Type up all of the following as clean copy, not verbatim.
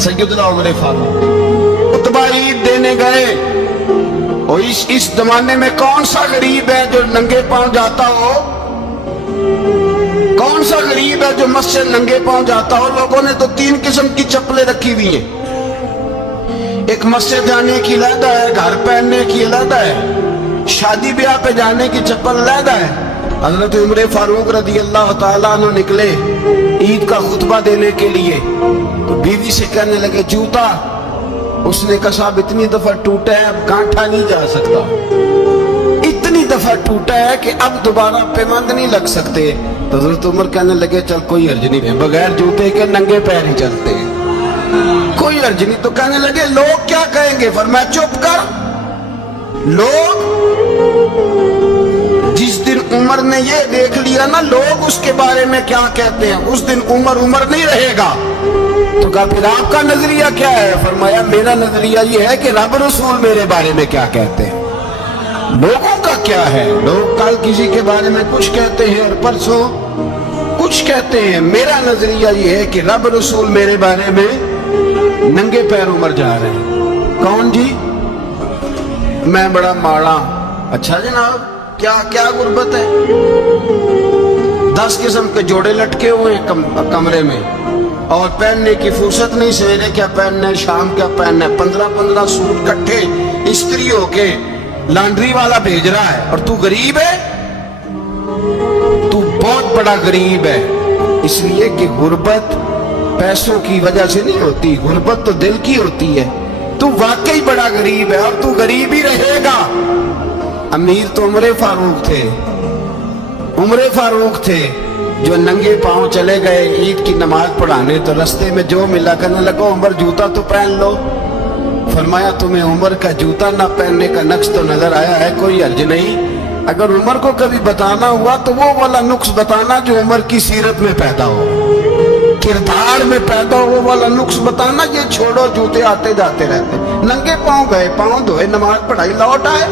सैयदना उमर फारूक खुतबा ईद देने गए। और इस जमाने में कौन सा गरीब है जो नंगे पांव जाता हो? कौन सा गरीब है जो मस्जिद नंगे पांव जाता हो? लोगों ने तो 3 किस्म की चप्पलें रखी हुई हैं। एक मस्जिद जाने की अलग है, घर पहनने की अलग है, शादी ब्याह पे जाने की चप्पल अलग है। हजरत उमर फारूक रज़ी अल्लाह ताला अन्हु निकले ईद का खुतबा देने के लिए, तो बीवी से कहने लगे जूता। उसने कहा साहब इतनी दफा टूटा है अब गांठा नहीं जा सकता, इतनी दफा टूटा है कि अब दोबारा पैबंद नहीं लग सकते। तो हजरत उमर कहने लगे चल कोई हर्ज नहीं है, बगैर जूते के नंगे पैर ही चलते हैं, कोई हर्ज नहीं। तो कहने लगे लोग क्या कहेंगे? फरमाया चुप कर। लोग जिस दिन उमर ने ये देख लिया ना लोग उसके बारे में क्या कहते हैं, उस दिन उमर उमर नहीं रहेगा। तो कहा फिर आपका नजरिया क्या है? फरमाया मेरा नजरिया ये है कि रब रसूल मेरे बारे में क्या कहते हैं। लोगों का क्या है? लोग कल किसी के बारे में कुछ कहते हैं और परसों कुछ कहते हैं। मेरा नजरिया ये है कि रब रसूल मेरे बारे में नंगे पैर उमर जा रहे हैं। कौन जी? मैं बड़ा माड़ा। अच्छा जनाब क्या क्या गुर्बत है? 10 किस्म के जोड़े लटके हुए हैं कमरे में और पहनने की फुर्सत नहीं। सवेरे क्या पहनना है, शाम क्या पहनना है, 15-15 सूट इकट्ठे इस्त्री होके लॉन्ड्री वाला भेज रहा है। और तू गरीब है, तू बहुत बड़ा गरीब है। इसलिए कि गुर्बत पैसों की वजह से नहीं होती, गुर्बत तो दिल की होती है। तू वाकई बड़ा गरीब है और तू गरीब ही रहेगा। अमीर तो उमर फारूक थे, उमर फारूक थे जो नंगे पांव चले गए ईद की नमाज पढ़ाने। तो रास्ते में जो मिला कहने लगा उमर जूता तो पहन लो। फरमाया तुम्हें उमर का जूता ना पहनने का नक्श तो नजर आया है? कोई हर्ज नहीं। अगर उमर को कभी बताना हुआ तो वो वाला नुक्स बताना जो उमर की सीरत में पैदा हो, किरदार में पैदा हो, वो वाला नुक्स बताना। ये छोड़ो जूते आते जाते रहते, नंगे पांव गए, पांव धोए, नमाज पढ़ाई, लौट आए।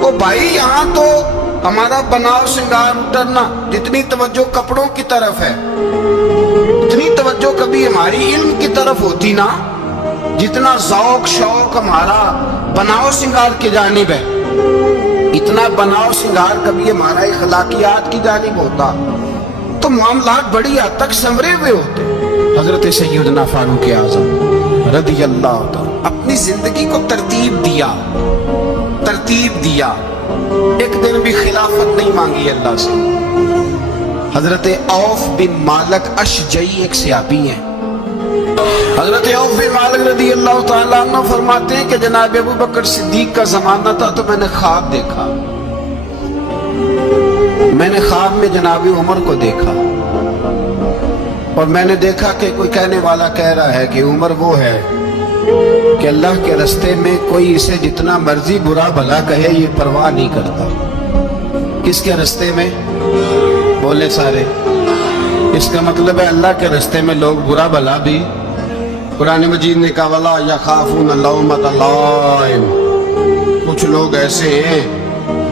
ओ भाई यहाँ तो हमारा बनाव श्रृंगार उतरना, जितनी तवज्जो कपड़ों की तरफ है उतनी तवज्जो कभी हमारी इल्म की तरफ होती ना। जितना ज़ौक शौक हमारा बनाव श्रृंगार की जानिब है, इतना बनाव श्रृंगार कभी हमारा इखलाकियात की जानिब होता तो मामलात बड़ी हद तक संवरे हुए होते। हजरत सैयदना फारूक आज़म रज़ी अल्लाह ताला अपनी जिंदगी को तरतीब दिया। एक दिन भी खिलाफत नहीं मांगी अल्लाह से। हजरत औफ बिन मालिक अशजई एक सहाबी हैं। हजरत औफ बिन मालिक रज़ी अल्लाह ताला अन्हु फरमाते हैं कि जनाब अबू बकर सिद्दीक का जमाना था तो मैंने ख्वाब देखा। मैंने ख्वाब में जनाब उमर को देखा और मैंने देखा कि कोई कहने वाला कह रहा है कि उमर वो है कि अल्लाह के रास्ते में कोई इसे जितना मर्जी बुरा भला कहे ये परवाह नहीं करता। किसके रास्ते में? बोले सारे। इसका मतलब है अल्लाह के रास्ते में लोग बुरा भला भी। कुरान मजीद ने कहा वला यखाफून लौमत लाइम। कुछ लोग ऐसे हैं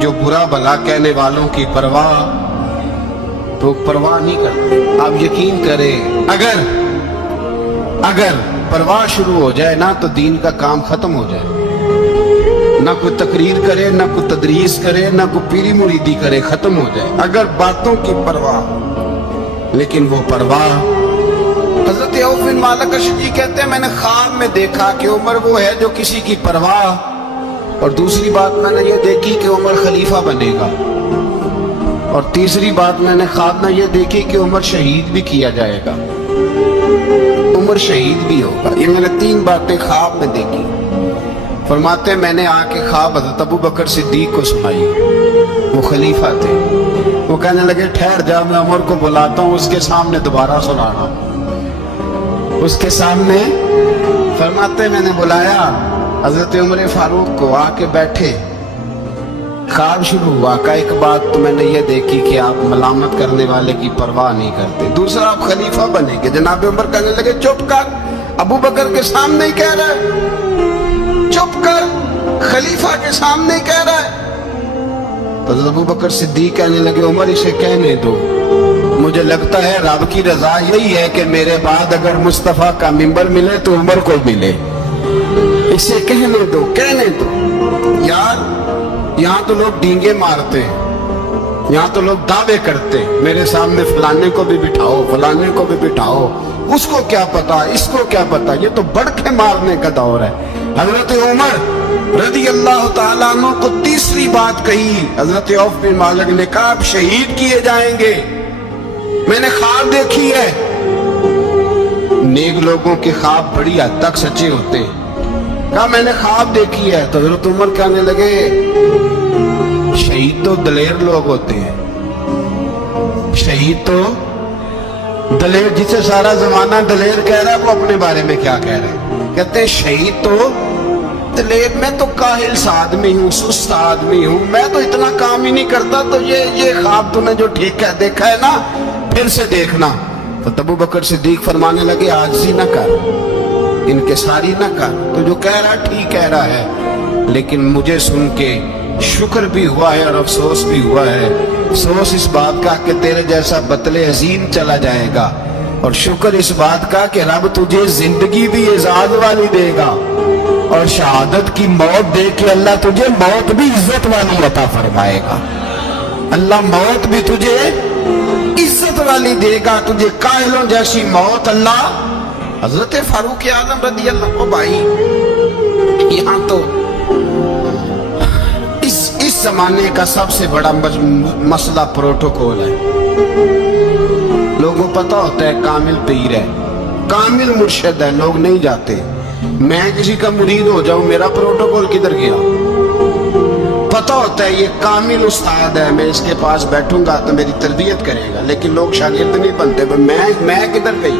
जो बुरा भला कहने वालों की परवाह नहीं करते। आप यकीन करें अगर परवाह शुरू हो जाए ना तो दीन का काम खत्म हो जाए। ना कोई तकरीर करे, ना कोई तदरीस करे, ना कोई पीरी मुरीदी करे, खत्म हो जाए अगर बातों की परवाह। लेकिन वो परवाह, हजरत औफ बिन मालिक अशजई कहते हैं मैंने ख्वाब में देखा कि उमर वो है जो किसी की परवाह। और दूसरी बात मैंने ये देखी कि उमर खलीफा बनेगा। और तीसरी बात मैंने ख्वाब में ये देखी कि उमर शहीद भी किया जाएगा, उमर शहीद भी होगा। ये मैंने 3 बातें ख्वाब में देखी। फरमाते मैंने आके ख्वाब हज़रत अबू बकर सिद्दीक को सुनाई। वो खलीफा थे। वो कहने लगे ठहर जा, मैं उमर को बुलाता हूँ, उसके सामने दोबारा सुनाना। उसके सामने फरमाते मैंने बुलाया हजरत उमर फारूक को, आके बैठे। ख्वाब शुरू हुआ का एक बात तो मैंने ये देखी कि आप मलामत करने वाले की परवाह नहीं करते। दूसरा आप खलीफा बनेंगे। जनाब उमर कहने लगे चुप कर, अबू बकर के सामने ही कह रहा है, चुप कर, खलीफा के सामने ही कह रहा है। तो अबू बकर सिद्दीक कहने लगे उमर इसे कहने दो, मुझे लगता है रब की रजा यही है कि मेरे बाद अगर मुस्तफ़ा का मिंबर मिले तो उमर को मिले। इसे कहने दो, कहने दो। यार यहाँ तो लोग डींगे मारते हैं, यहाँ तो लोग दावे करते हैं, मेरे सामने फलाने को भी बिठाओ, फलाने को भी बिठाओ, उसको क्या पता, इसको क्या पता। ये तो बड़के मारने का दौर है। हजरत उमर रज़ी अल्लाह ताला अन्हु को तीसरी बात कही। हजरत औफ बिन मालिक ने कहा आप शहीद किए जाएंगे, मैंने ख्वाब देखी है। नेक लोगों के ख्वाब बड़ी हद तक सच्चे होते हैं। कहा मैंने ख्वाब देखी है। तो हजरत उमर कहने लगे शहीद तो दलेर लोग होते हैं, शहीद तो दलेर, जिसे सारा जमाना दलेर कह रहा है वो अपने बारे में क्या कह रहा है। कहते हैं शहीद तो दलेर, मैं तो काहिल सा आदमी हूँ, सुस्त आदमी हूँ, मैं तो इतना काम ही नहीं करता। तो ये ख्वाब तूने जो ठीक है देखा है ना, फिर से देखना। तो अबू बकर सिद्दीक फरमाने लगे आजिज़ी न कर, इनकिसारी न कर, तो जो कह रहा ठीक कह रहा है, लेकिन मुझे सुन के शुक्र भी हुआ है और अफसोस भी हुआ है। अफसोस इस बात का कि तेरे जैसा बतले अजीम चला जाएगा, और शुक्र इस बात का कि रब तुझे जिंदगी भी एजाज वाली देगा, और शहादत की मौत दे के अल्लाह तुझे मौत भी इज्जत वाली अता फरमाएगा। अल्लाह मौत भी तुझे इज्जत वाली देगा, तुझे काहिलों जैसी मौत अल्लाह। हजरत फारूक आजम रज़ी अल्लाह, ओ भाई यहाँ तो इस जमाने का सबसे बड़ा मसला प्रोटोकॉल है। लोगों को पता होता है कामिल पीर है, कामिल मुर्शिद है, लोग नहीं जाते। मैं किसी का मुरीद हो जाऊं, मेरा प्रोटोकॉल किधर गया? पता होता है ये कामिल उस्ताद है, मैं इसके पास बैठूंगा तो मेरी तरबियत करेगा, लेकिन लोग शागिर्द नहीं बनते। मैं किधर गई?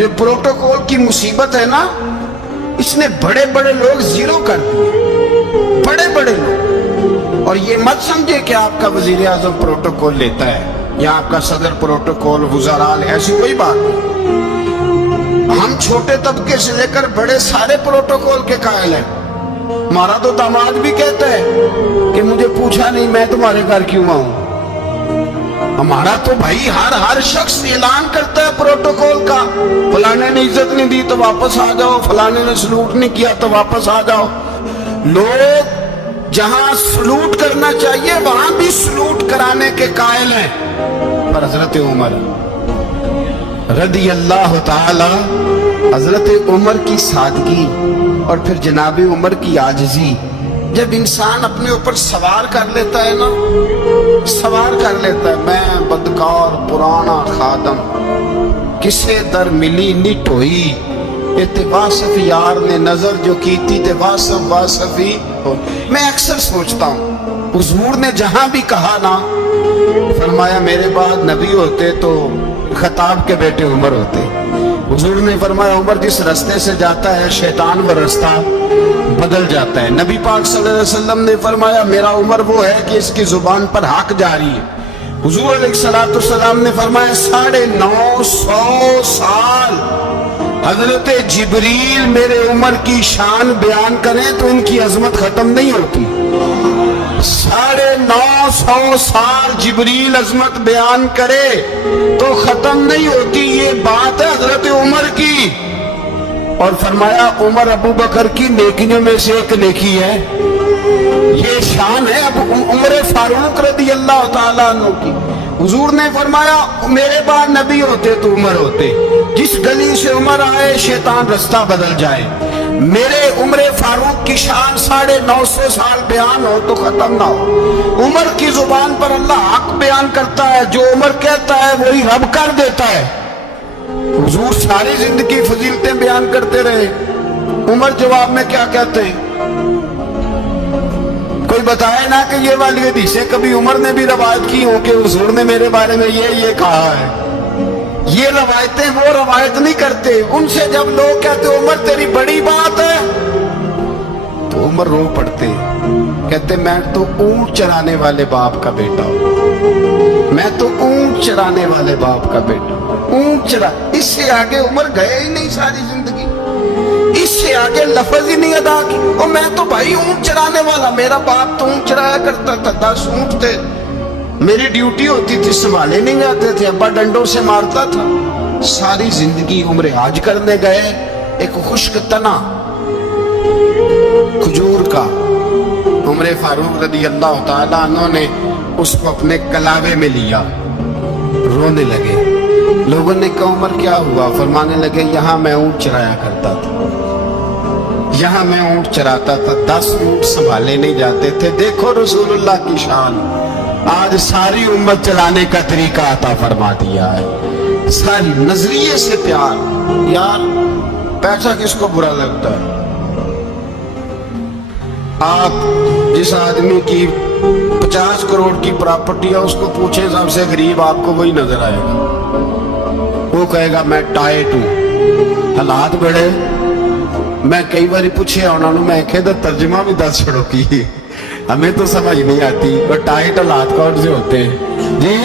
ये प्रोटोकॉल की मुसीबत है ना, इसने बड़े बड़े लोग जीरो कर दिए, बड़े बड़े लोग। और ये मत समझे कि आपका वजीर आजम प्रोटोकॉल लेता है या आपका सदर प्रोटोकॉल, वज़राल, ऐसी कोई बात नहीं। हम छोटे तबके से लेकर बड़े सारे प्रोटोकॉल के कायल हैं। हमारा तो दामाद भी कहता है कि मुझे पूछा नहीं मैं तुम्हारे घर क्यों आऊं। हमारा तो भाई हर शख्स ऐलान करता है प्रोटोकॉल का, फलाने ने इज्जत नहीं दी तो वापस आ जाओ, फलाने ने सलूट नहीं किया तो वापस आ जाओ। लोग जहां सलूट करना चाहिए वहां भी सलूट कराने के कायल हैं। पर हजरत उमर रज़ी अल्लाह ताला, हजरत उमर की सादगी और फिर जनाब उमर की आजिज़ी, जब इंसान अपने ऊपर सवार कर लेता है ना, सवार कर लेता है, मैं बदकार पुराना खादम, किसे दर मिली निट होई, वासफ यार ने नजर जो की थी ते वासफ वासफी हो। मैं अक्सर सोचता हूँ हुजूर ने जहां भी कहा ना, फरमाया मेरे बाद नबी होते तो खताब के बेटे उमर होते। हुजूर ने फरमाया उमर जिस रास्ते से जाता है शैतान वो रास्ता बदल जाता है। नबी पाक सल्लल्लाहु अलैहि वसल्लम ने फरमाया मेरा उमर वो है कि इसकी जुबान पर हक जारी है। हुजूर अलैहिस्सलातु वस्सलाम ने फरमाया 950 साल हजरत जिब्रील मेरे उमर की शान बयान करें तो इनकी अजमत खत्म नहीं होती। 950 साल जिब्रील अजमत बयान करे तो खत्म नहीं होती। ये बात है हजरत उमर की। और फरमाया उमर अबू बकर की नेकियों में से एक नेकी है, ये शान है अब उमर फारूक रज़ी अल्लाह ताला अन्हु की। हुजूर ने फरमाया मेरे बाद नबी होते तो उमर होते, जिस गली से उमर आए शैतान रास्ता बदल जाए। मेरे उमर फारूक की शान 950 साल बयान हो तो खत्म ना हो। उमर की जुबान पर अल्लाह हक बयान करता है, जो उमर कहता है वही रब कर देता है। हुजूर सारी जिंदगी फजीलतें बयान करते रहे, उमर जवाब में क्या कहते हैं? कोई बताए ना कि ये वाली हदीसें कभी उमर ने भी रवायत की हो कि हुजूर ने मेरे बारे में ये कहा है। ये रवायतें वो रवायत नहीं करते। उनसे जब लोग कहते उमर तेरी बड़ी बात है तो उमर रो पड़ते, कहते मैं तो ऊंट चराने वाले बाप का बेटा हूं, मैं तो ऊंट चराने वाले बाप का बेटा, ऊंट चरा। इससे आगे उमर गए ही नहीं सारी जिंदगी, इससे आगे लफ्ज ही नहीं अदा की। और मैं तो भाई ऊंट चराने वाला, मेरा बाप तो ऊंट चराया करता था, 10 ऊंट थे, मेरी ड्यूटी होती थी, संभाले नहीं जाते थे, अब्बा डंडों से मारता था। सारी जिंदगी उम्र हाज करने गए, एक खुश्क तना खजूर का उमर फारूक रदी अल्लाह तआला अन्हु ने उसको अपने कलावे में लिया, रोने लगे। लोगों ने कहा उमर क्या हुआ? फरमाने लगे यहाँ मैं ऊंट चराया करता था, यहाँ मैं ऊंट चराता था, 10 ऊंट संभाले नहीं जाते थे। देखो रसूलुल्लाह की शान, आज सारी उम्मत चलाने का तरीका अता फरमा दिया है। सारी नजरिए से प्यार। यार पैसा किसको बुरा लगता है? आप जिस आदमी की 50 करोड़ की प्रॉपर्टी है उसको पूछे सबसे गरीब, आपको वही नजर आएगा। वो कहेगा मैं टाइट हूं, हालात बड़े। मैं कई बार पूछे उन्होंने, मैं कहा तर्जमा भी 10 छोड़ो की, हमें तो समझ नहीं आती और टाइट हालात कौन से होते हैं जी।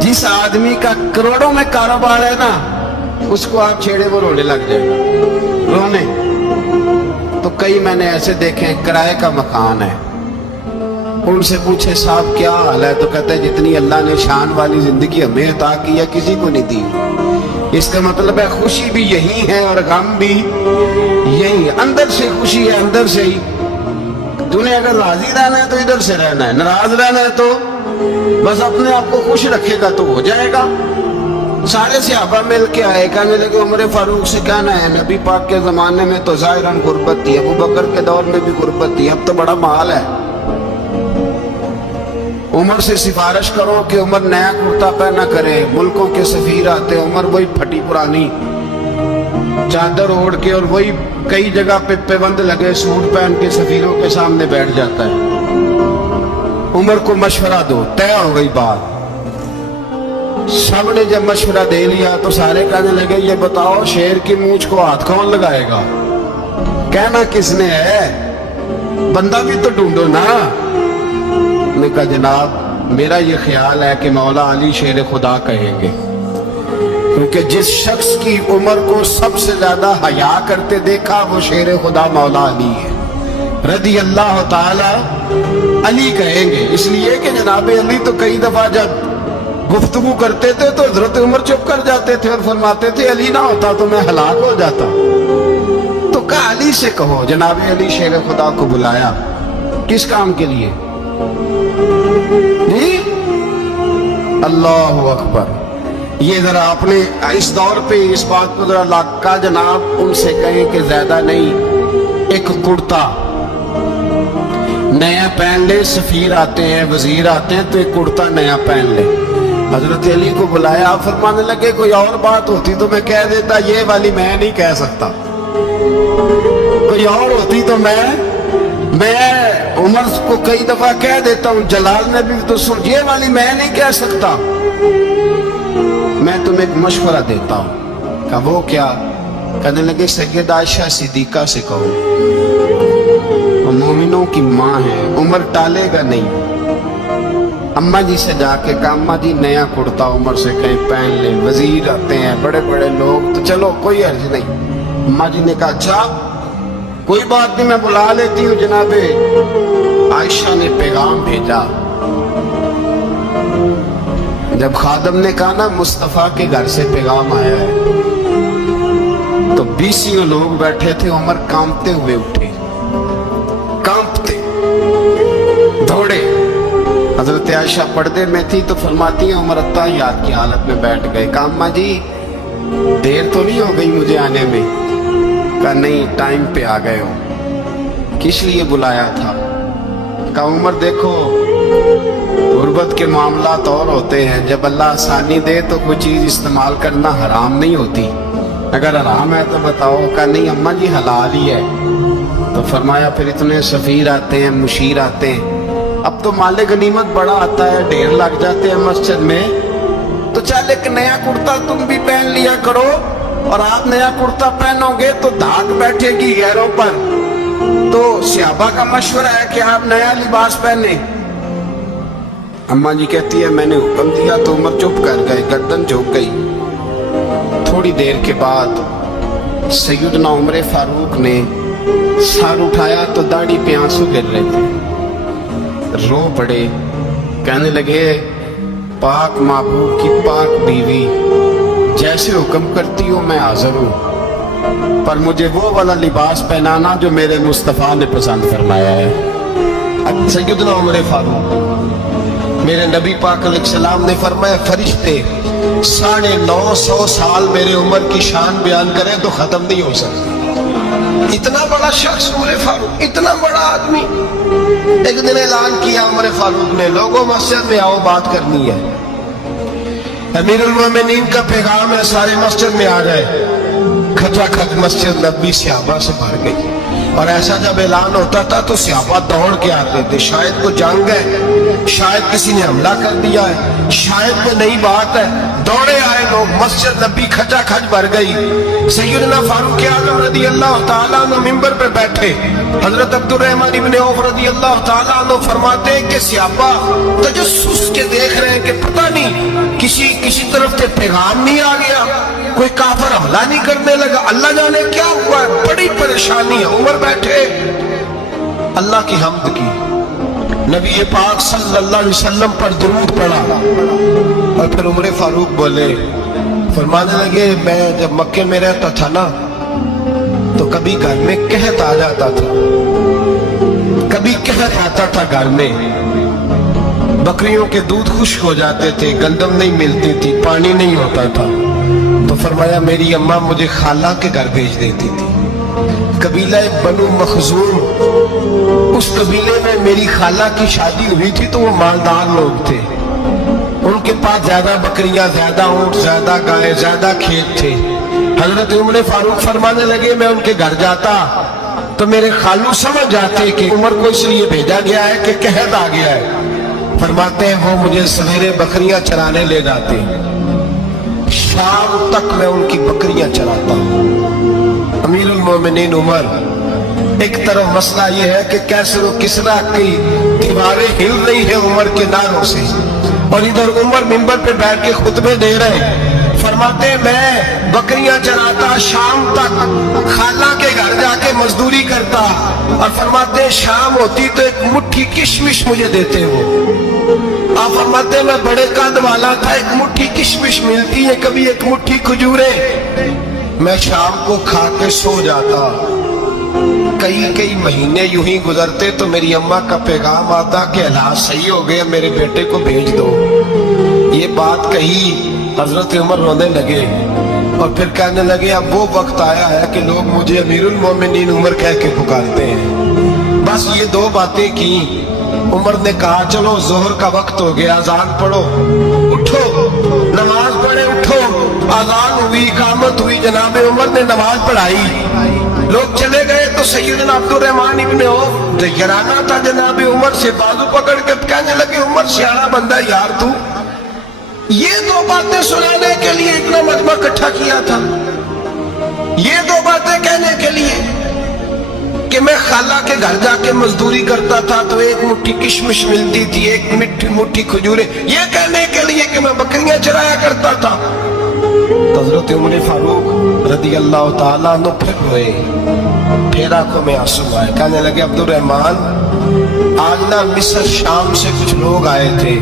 जिस आदमी का करोड़ों में कारोबार है ना, उसको आप छेड़े वो रोने लग जाएगा, रोने। तो कई मैंने ऐसे देखे किराए का मकान है, उनसे पूछे साहब क्या हाल है, तो कहते हैं जितनी अल्लाह ने शान वाली जिंदगी हमें अता की है किसी को नहीं दी। इसका मतलब है खुशी भी यही है और गम भी यही। अंदर से खुशी है, अंदर से ही। तूने अगर राजी रहना है तो इधर से रहना है, नाराज रहना है तो बस अपने आप को खुश रखेगा तो हो जाएगा। सारे सहाबा मिल के आए, कहने लगे उमर फारूक से कहना है नबी पाक के जमाने में तो जाहिरन गुर्बत थी, अबू बकर के दौर में भी गुर्बत थी, अब तो बड़ा माल है। उमर से सिफारिश करो कि उमर नया कुर्ता पहना करे। मुल्कों के सफीर आते, उमर वही फटी पुरानी चादर ओढ़ के और वही कई जगह पे पाबंद लगे सूट पहन के सफीरों के सामने बैठ जाता है। उमर को मशवरा दो, तय हो गई बात। सब ने जब मशवरा दे लिया तो सारे कहने लगे ये बताओ शेर की मूंछ को हाथ कौन लगाएगा? कहना किसने है, बंदा भी तो ढूंढो ना। ने कहा जनाब मेरा ये ख्याल है कि मौला अली शेर खुदा कहेंगे, क्योंकि जिस शख्स की उम्र को सबसे ज्यादा हया करते देखा वो शेर खुदा मौला अली है रदी अल्लाह ताला। अली कहेंगे इसलिए कि जनाब अली तो कई दफा जब गुफ्तगू करते थे तो हजरत उमर चुप कर जाते थे और फरमाते थे अली ना होता तो मैं हलाक हो जाता। तो कहा अली से कहो। जनाब अली शेर खुदा को बुलाया, किस काम के लिए जी? अल्लाह अकबर। ये जरा आपने इस दौर पे इस बात को जरा लाका जनाब उनसे कहें कि ज्यादा नहीं, एक कुर्ता नया पहन ले। सफीर आते हैं, वजीर आते हैं तो एक कुर्ता नया पहन ले। हजरत अली को बुलाया, फरमाने लगे कोई और बात होती तो मैं कह देता, ये वाली मैं नहीं कह सकता। कोई और होती तो मैं उमर को कई दफा कह देता हूं, जलाल ने भी तो सुन, ये वाली मैं नहीं कह सकता। मैं तुम्हें एक मशवरा देता हूं। कहा वो क्या? कहने लगे सैयदा आयशा सिद्दीका से कहो, वो मोमिनों की माँ है, उमर टालेगा नहीं। अम्मा जी से जाके कहा अम्मा जी नया कुर्ता उमर से कहीं पहन ले। वजीर आते हैं, बड़े बड़े लोग, तो चलो कोई अर्ज नहीं। अम्मा जी ने कहा अच्छा कोई बात नहीं मैं बुला लेती हूँ। जनाबे आयशा ने पैगाम भेजा। जब खादम ने कहा ना मुस्तफा के घर से पैगाम आया है, तो 20 लोग बैठे थे। उमर कांपते हुए उठे, कांपते दौड़े। हजरत आयशा पर्दे में थी तो फरमाती है उमर अत्ताहियात की हालत में बैठ गए। कहा अम्मा जी देर तो नहीं हो गई मुझे आने में? कहा नहीं टाइम पे आ गए हो। किस लिए बुलाया था? कहा उमर देखो गुर्बत के मामलात और होते हैं, जब अल्लाह आसानी दे तो कोई चीज इस्तेमाल करना हराम नहीं होती, अगर हराम है तो बताओ। कहा नहीं अम्मा जी हलाल ही है। तो फरमाया फिर इतने सफीर आते हैं, मुशीर आते हैं, अब तो माले गनीमत बड़ा आता है, ढेर लग जाते हैं मस्जिद में, तो चल एक नया कुर्ता तुम भी पहन लिया करो। और आप नया कुर्ता पहनोगे तो धाक बैठेगी गैरों पर। तो सहाबा का मशवरा है कि आप नया लिबास पहने। अम्मा जी कहती है मैंने हुक्म दिया तो उमर चुप कर गए, गर्दन झुक गई। थोड़ी देर के बाद सैयदना उमर फारूक ने सर उठाया तो दाढ़ी पे आंसू गिर रहे थे, रो पड़े। कहने लगे पाक महबूब की पाक बीवी, जैसे हुक्म करती हो मैं हाजिर हूँ, पर मुझे वो वाला लिबास पहनाना जो मेरे मुस्तफ़ा ने पसंद फरमाया है। सैयदना उमर फारूक, मेरे नबी पाक अलैहिस्सलाम ने फरमाया फरिश्ते 950 साल मेरे उम्र की शान बयान करें तो खत्म नहीं हो सकता। इतना बड़ा शख्स उमर फारूक, इतना बड़ा आदमी। एक दिन ऐलान किया उमर फारूक ने, लोगों मस्जिद में आओ, बात करनी है। अमीरुल मोमिनीन का पैगाम है, सारे मस्जिद में आ जाए। खचाखच मस्जिद नबी सहाबा से भर गई, और ऐसा जब ऐलान होता था तो सहाबा दौड़ के आते थे। शायद कोई जंग है, शायद किसी ने हमला कर दिया है, शायद कोई नई बात है। दौड़े आए लोग, मस्जिद नबी खचाखच भर गई। सैयदना फारूक आज़म रज़ी अल्लाह ताला अन्हु मिंबर पे बैठे। हजरत अब्दुर रहमान इब्ने औफ रज़ी अल्लाह ताला अन्हु फरमाते हैं कि सहाबा तजस्सुस के देख रहे हैं कि पता नहीं किसी तरफ से पैगाम नहीं आ गया, कोई काफिर हमला नहीं करने लगा, अल्लाह जाने क्या हुआ है। बड़ी परेशानी है। उमर बैठे, अल्लाह की हम्द की, नबी पाक सल्लल्लाहु अलैहि वसल्लम पर दुरूद पढ़ा, और फिर उमर फारूक बोले, फरमाने लगे मैं जब मक्के में रहता था ना तो कभी घर में कहत आ जाता था, कभी कहत आता था घर में। बकरियों के दूध खुश्क हो जाते थे, गंदम नहीं मिलती थी, पानी नहीं होता था, तो फरमाया मेरी अम्मा मुझे खाला के घर भेज देती थी। कबीला बनु मखजूम, उस कबीले में मेरी खाला की शादी हुई थी तो वो मालदार लोग थे, उनके पास ज्यादा बकरियां, ज्यादा ऊंट, ज्यादा गाय, ज्यादा खेत थे। हजरत उमर फारूक फरमाने लगे मैं उनके घर जाता तो मेरे खालू समझ जाते कि उमर को इसलिए भेजा गया है कि कहत आ गया है। फरमाते हैं वो मुझे सवेरे बकरियां चराने ले जाते, शाम तक मैं उनकी बकरियां चराता हूँ। अमीरुल मोमिनीन उमर, एक तरफ मसला यह है कि कैसर व किसरा की दीवारें हिल रही है उमर के नारों से, और इधर उमर मिंबर पे बैठ के खुतबे दे रहे हैं। फरमाते मैं बकरियां चराता, शाम तक खाला के घर जाके मजदूरी करता, और फरमाते शाम होती तो एक मुट्ठी किशमिश मुझे देते हो। आप फरमाते मैं बड़े कद वाला था, एक मुट्ठी किशमिश मिलती है, कभी एक मुट्ठी खजूरे, मैं शाम को खा के सो जाता। कई महीने यूं ही गुजरते तो मेरी अम्मा का पैगाम आता कि हालात सही हो गए, मेरे बेटे को भेज दो। ये बात कही, हजरत उमर रोने लगे और फिर कहने लगे अब वो वक्त आया है कि लोग मुझे अमीरुल मोमिनीन उमर कह के पुकारते हैं। बस ये दो बातें की। उमर ने कहा चलो जोहर का वक्त हो गया, अजान पढ़ो, उठो नमाज पढ़े, उठो। अजान हुई, इकामत हुई, जनाब उमर ने नमाज पढ़ाई, लोग चले गए तो सैयदना अब्दुर रहमान इब्ने औफ यराना था जनाब उमर से, बाजू पकड़ के कहने लगे उमर सियाना बंदा यार तू ये दो बातें सुनाने के लिए इतना मजमा इकट्ठा किया था, ये दो बातें कहने के लिए कि मैं खाला के घर जाके मजदूरी करता था तो एक मुट्ठी किशमिश मिलती थी, एक मुट्ठी खजूरे, ये कहने के लिए कि मैं बकरियां चराया करता था। हजरत उमर फारूक रज़ी अल्लाह ताला अन्हु फिर रोए, फिर आंखों में आंसू आए। कहने लगे अब्दुर रहमान आज ना मिस्र शाम से कुछ लोग आए थे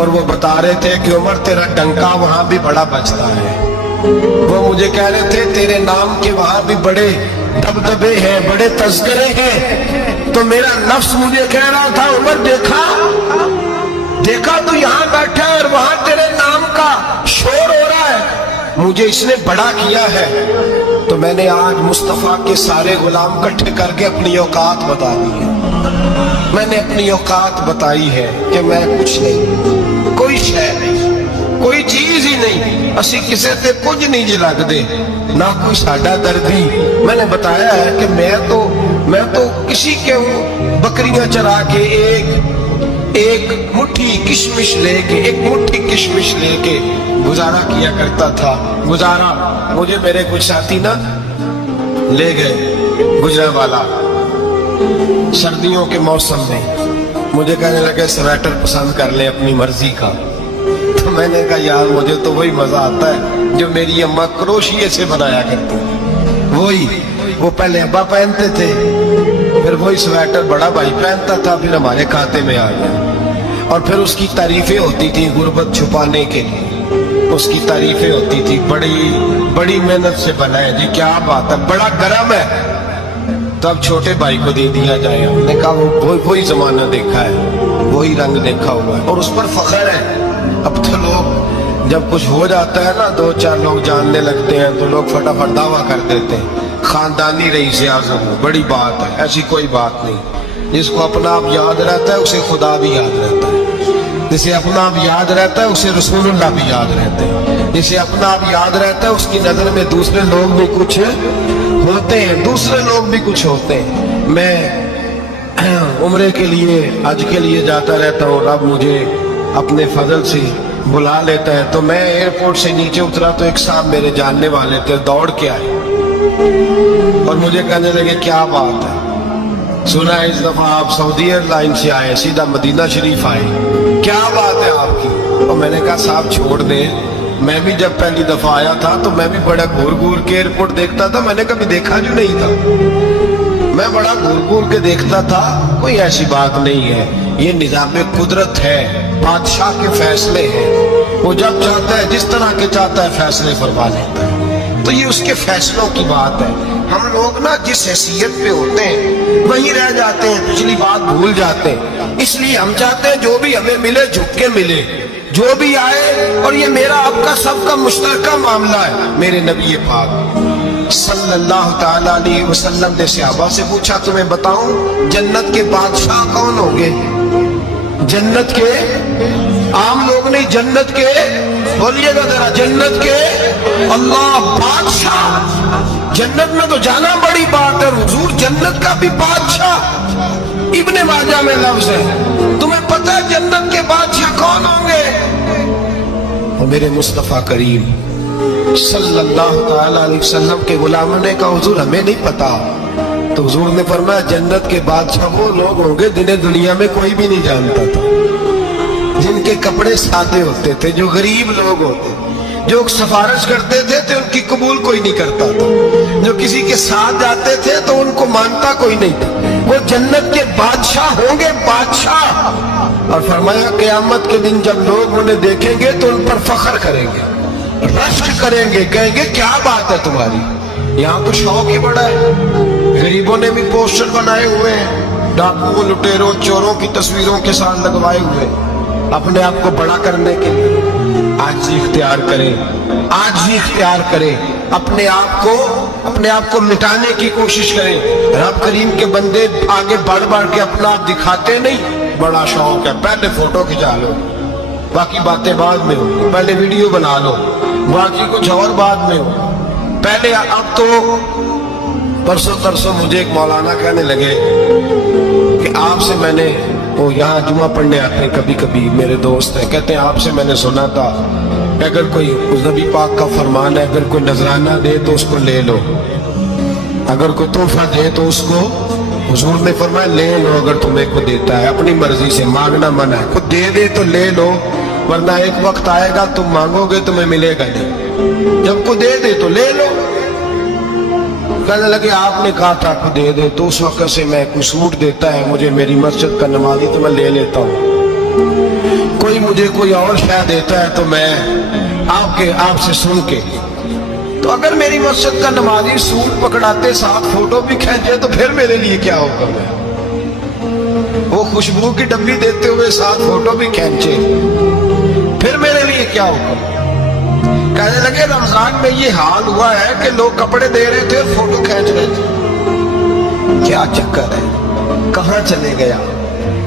और वो बता रहे थे कि उमर तेरा डंका वहां भी बड़ा बजता है। वो मुझे कह रहे थे तेरे नाम के वहां भी बड़े दबदबे हैं, बड़े तस्करे हैं। तो मेरा नफ्स मुझे कह रहा था उमर देखा तू यहाँ बैठा है और वहां तेरे नाम का शोर हो रहा है, मुझे इसने बड़ा किया है। तो मैंने आज मुस्तफा के सारे गुलाम इकट्ठे करके अपनी औकात बता दी है। मैंने अपनी औकात बताई है कि मैं कुछ नहीं, कोई शय नहीं, कोई चीज ही नहीं, असी किसी से कुछ नहीं जी लगते, ना कोई साडा दर्दी। मैंने बताया है कि मैं तो किसी के बकरियां चरा के एक मुट्ठी किशमिश लेके गुजारा किया करता था। गुजारा मुझे मेरे कुछ साथी ना ले गए गुजरांवाला सर्दियों के मौसम में, मुझे कहने लगे स्वेटर पसंद कर ले अपनी मर्जी का। तो मैंने कहा यार मुझे तो वही मजा आता है जो मेरी अम्मा क्रोशिये से बनाया करती, वो पहले अब्बा पहनते थे, फिर वही स्वेटर बड़ा भाई पहनता था, फिर हमारे खाते में आ गया। اور پھر اس کی تعریفیں ہوتی تھی غربت چھپانے کے لیے، اس کی تعریفیں ہوتی تھی بڑی بڑی محنت سے بنا ہے جی، کیا بات ہے، بڑا گرم ہے، تو اب چھوٹے بھائی کو دے دیا جائے۔ ہم نے کہا وہی زمانہ دیکھا ہے، وہی رنگ دیکھا ہوا ہے، اور اس پر فخر ہے۔ اب تو لوگ جب کچھ ہو جاتا ہے نا، 2-4 لوگ جاننے لگتے ہیں تو لوگ فٹافٹ دعویٰ کر دیتے ہیں خاندانی رئیس اعظم ہو، بڑی بات ہے، ایسی کوئی بات نہیں۔ جس کو اپنا آپ یاد رہتا ہے اسے خدا بھی یاد رہتا ہے، جسے اپنا آپ یاد رہتا ہے اسے رسول اللہ بھی یاد رہتے ہیں، جسے اپنا آپ یاد رہتا ہے اس کی نظر میں دوسرے لوگ بھی کچھ ہوتے ہیں، دوسرے لوگ بھی کچھ ہوتے ہیں۔ میں عمرے کے لیے، حج کے لیے جاتا رہتا ہوں، رب مجھے اپنے فضل سے بلا لیتا ہے، تو میں ایئرپورٹ سے نیچے اترا تو ایک صاحب میرے جاننے والے تھے، دوڑ کے آئے اور مجھے کہنے لگے کیا بات ہے، سنا ہے اس دفعہ آپ سعودی ایئر لائن سے آئے، سیدھا مدینہ شریف آئے، کیا بات ہے آپ کی؟ اور میں نے کہا صاحب چھوڑ دیں، میں بھی جب پہلی دفعہ آیا تھا تو میں بھی بڑا گھور گھور کے ایئرپورٹ دیکھتا تھا، میں نے کبھی دیکھا جو نہیں تھا، میں بڑا گھور گھور کے دیکھتا تھا، کوئی ایسی بات نہیں ہے، یہ نظام قدرت ہے، بادشاہ کے فیصلے ہیں، وہ جب چاہتا ہے جس طرح کے چاہتا ہے فیصلے فرما لیتا ہے، تو یہ اس کے فیصلوں کی بات ہے۔ ہم لوگ نا جس حیثیت پہ ہوتے ہیں وہیں رہ جاتے ہیں، پچھلی بات بھول جاتے ہیں، اس لیے ہم چاہتے ہیں جو بھی ہمیں ملے جھک کے ملے، جو بھی آئے، اور یہ میرا آپ کا سب کا مشترکہ معاملہ ہے۔ میرے نبی پاک صلی اللہ تعالیٰ علیہ وسلم نے صحابہ سے پوچھا تمہیں بتاؤں جنت کے بادشاہ کون ہوں گے؟ جنت کے عام لوگ نہیں، جنت کے، بولیے گا ذرا، جنت کے اللہ بادشاہ، جنت میں تو جانا بڑی بات ہے، حضور جنت کا بھی بادشاہ، ابن ماجہ میں لفظ ہے، تمہیں پتہ ہے جنت کے بادشاہ کون ہوں گے؟ اور میرے مصطفیٰ کریم صلی اللہ تعالیٰ علیہ وسلم کے غلاموں نے کہا حضور ہمیں نہیں پتا، تو حضور نے فرمایا جنت کے بادشاہ وہ لوگ ہوں گے جنہیں دنیا میں کوئی بھی نہیں جانتا تھا، جن کے کپڑے سادے ہوتے تھے، جو غریب لوگ ہوتے، جو سفارش کرتے تھے تو ان کی قبول کوئی نہیں کرتا تھا، جو کسی کے ساتھ جاتے تھے تو ان کو مانتا کوئی نہیں تھا، وہ جنت کے بادشاہ ہوں گے، بادشاہ۔ اور فرمایا قیامت کے دن جب لوگ انہیں دیکھیں گے تو ان پر فخر کریں گے، رشک کریں گے، کہیں گے کیا بات ہے تمہاری، یہاں تو شوق ہی بڑا ہے۔ غریبوں نے بھی پوسٹر بنائے ہوئے ہیں، ڈاکوؤں، لٹیروں، چوروں کی تصویروں کے ساتھ لگوائے ہوئے، اپنے آپ کو بڑا کرنے کے لیے۔ آج ہی اختیار کریں، آج ہی اختیار کریں، اپنے آپ کو مٹانے کی کوشش کریں۔ رب کریم کے بندے آگے بڑھ بڑھ کے اپنا آپ دکھاتے نہیں، بڑا شوق ہے، پہلے فوٹو کھچا لو، باقی باتیں بعد میں ہو، پہلے ویڈیو بنا لو، باقی کچھ اور بعد میں ہو، پہلے۔ اب تو پرسوں ترسوں مجھے ایک مولانا کہنے لگے کہ آپ سے میں نے، وہ یہاں جمعہ پڑھنے آتے ہیں کبھی کبھی، میرے دوست ہیں، کہتے ہیں آپ سے میں نے سنا تھا کہ اگر کوئی نبی پاک کا فرمان ہے، اگر کوئی نذرانہ دے تو اس کو لے لو، اگر کوئی تحفہ دے تو اس کو، حضور نے فرمایا لے لو، اگر تمہیں کو دیتا ہے، اپنی مرضی سے، مانگنا منع ہے، خود دے دے تو لے لو، ورنہ ایک وقت آئے گا تم مانگو گے تمہیں ملے گا نہیں، جب کو دے دے تو لے لو۔ کہنے لگے آپ نے کہا تھا کہ دے دے، تو اس وقت سے میں کوئی سوٹ دیتا ہے مجھے میری مسجد کا نمازی تو میں لے لیتا ہوں، کوئی مجھے کوئی اور شے دیتا ہے تو میں آپ سے سن کے، تو اگر میری مسجد کا نمازی سوٹ پکڑاتے ساتھ فوٹو بھی کھینچے تو پھر میرے لیے کیا ہوگا، میں وہ خوشبو کی ڈبی دیتے ہوئے ساتھ فوٹو بھی کھینچے پھر میرے لیے کیا ہوگا۔ کہنے لگے رمضان میں یہ حال ہوا ہے کہ لوگ کپڑے دے رہے تھے اور فوٹو کھینچ رہے تھے، کیا چکر ہے، کہاں چلے گیا؟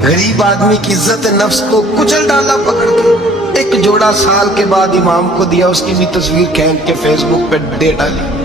غریب آدمی کی عزت نفس کو کچل ڈالا پکڑ کے، ایک جوڑا سال کے بعد امام کو دیا، اس کی بھی تصویر کھینچ کے فیس بک پہ دے ڈالی۔